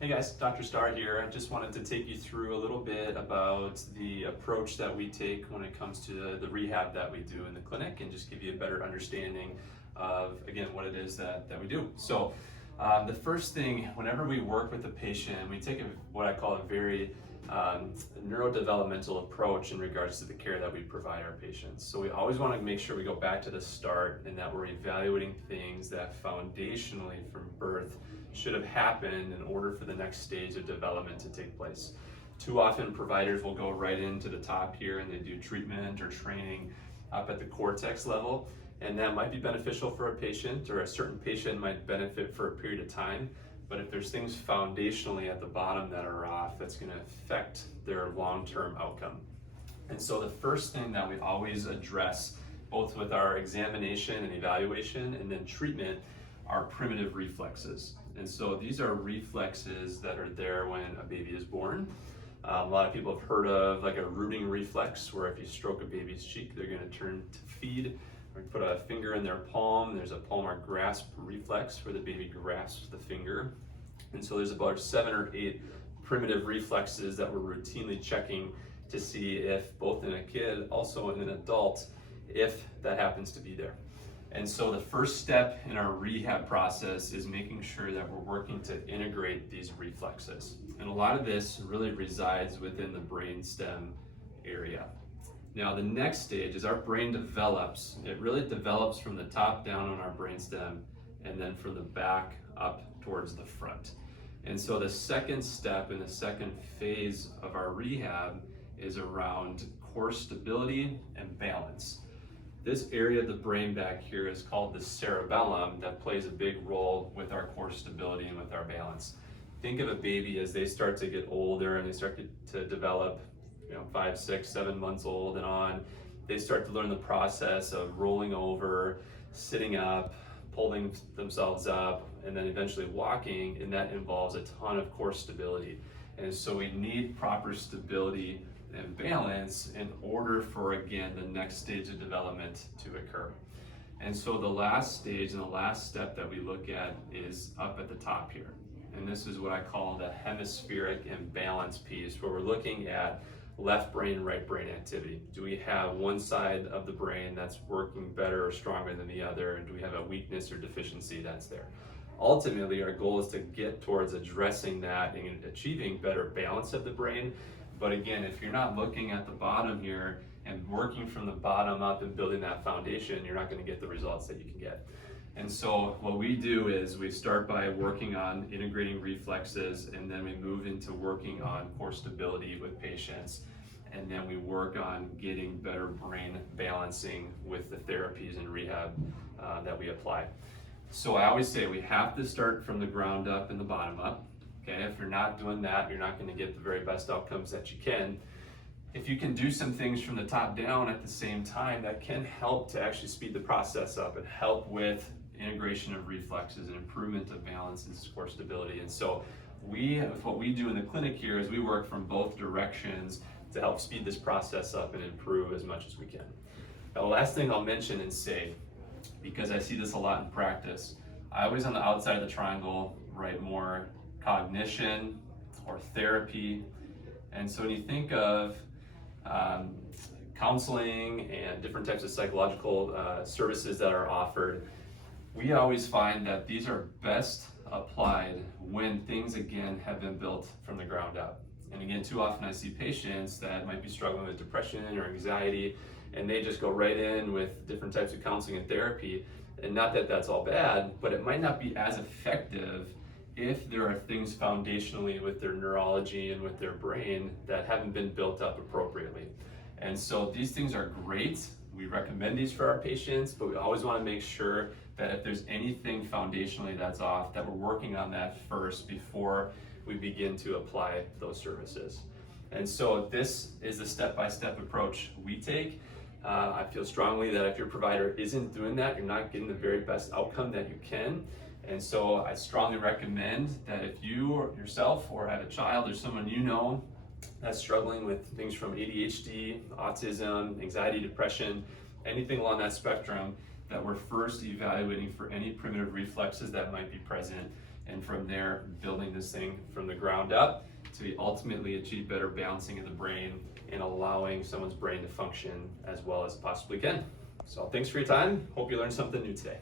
Hey guys, Dr. Starr here. I just wanted to take you through a little bit about the approach that we take when it comes to the rehab that we do in the clinic and just give you a better understanding of, again, what it is that we do. So the first thing, whenever we work with a patient, we take what I call a very neurodevelopmental approach in regards to the care that we provide our patients. So we always want to make sure we go back to the start and that we're evaluating things that foundationally from birth should have happened in order for the next stage of development to take place. Too often providers will go right into the top here and they do treatment or training up at the cortex level, and that might be beneficial for a patient, or a certain patient might benefit for a period of time. But if there's things foundationally at the bottom that are off, that's going to affect their long-term outcome. And so the first thing that we always address, both with our examination and evaluation and then treatment, are primitive reflexes. And so these are reflexes that are there when a baby is born. A lot of people have heard of like a rooting reflex, where if you stroke a baby's cheek, they're going to turn to feed. Or you put a finger in their palm, there's a palmar grasp reflex where the baby grasps the finger. And so there's about 7 or 8 primitive reflexes that we're routinely checking to see if, both in a kid, also in an adult, if that happens to be there. And so the first step in our rehab process is making sure that we're working to integrate these reflexes. And a lot of this really resides within the brainstem area. Now the next stage, as our brain develops, it really develops from the top down on our brainstem and then from the back up towards the front. And so the second step in the second phase of our rehab is around core stability and balance. This area of the brain back here is called the cerebellum, that plays a big role with our core stability and with our balance. Think of a baby as they start to get older and they start to develop, 5, 6, 7 months old and on. They start to learn the process of rolling over, sitting up, pulling themselves up, and then eventually walking, and that involves a ton of core stability. And so we need proper stability and balance in order for, again, the next stage of development to occur. And so the last stage and the last step that we look at is up at the top here. And this is what I call the hemispheric imbalance piece, where we're looking at left brain, right brain activity. Do we have one side of the brain that's working better or stronger than the other? And do we have a weakness or deficiency that's there? Ultimately, our goal is to get towards addressing that and achieving better balance of the brain. But again, if you're not looking at the bottom here and working from the bottom up and building that foundation, you're not going to get the results that you can get. And so what we do is we start by working on integrating reflexes, and then we move into working on core stability with patients, and then we work on getting better brain balancing with the therapies and rehab that we apply. So I always say we have to start from the ground up and the bottom up. Okay, if you're not doing that, you're not going to get the very best outcomes that you can. If you can do some things from the top down at the same time, that can help to actually speed the process up and help with integration of reflexes and improvement of balance and core stability. And so what we do in the clinic here is we work from both directions to help speed this process up and improve as much as we can. Now, the last thing I'll mention and say, because I see this a lot in practice, I always on the outside of the triangle write more cognition or therapy. And so when you think of counseling and different types of psychological services that are offered, we always find that these are best applied when things, again, have been built from the ground up. And again, too often I see patients that might be struggling with depression or anxiety, and they just go right in with different types of counseling and therapy. And not that that's all bad, but it might not be as effective if there are things foundationally with their neurology and with their brain that haven't been built up appropriately. And so these things are great. We recommend these for our patients, but we always want to make sure that if there's anything foundationally that's off, that we're working on that first before we begin to apply those services. And so this is the step-by-step approach we take. I feel strongly that if your provider isn't doing that, you're not getting the very best outcome that you can. And so I strongly recommend that if you yourself or have a child or someone you know that's struggling with things from ADHD, autism, anxiety, depression, anything along that spectrum, that we're first evaluating for any primitive reflexes that might be present and from there, building this thing from the ground up to ultimately achieve better balancing in the brain and allowing someone's brain to function as well as it possibly can. So thanks for your time. Hope you learned something new today.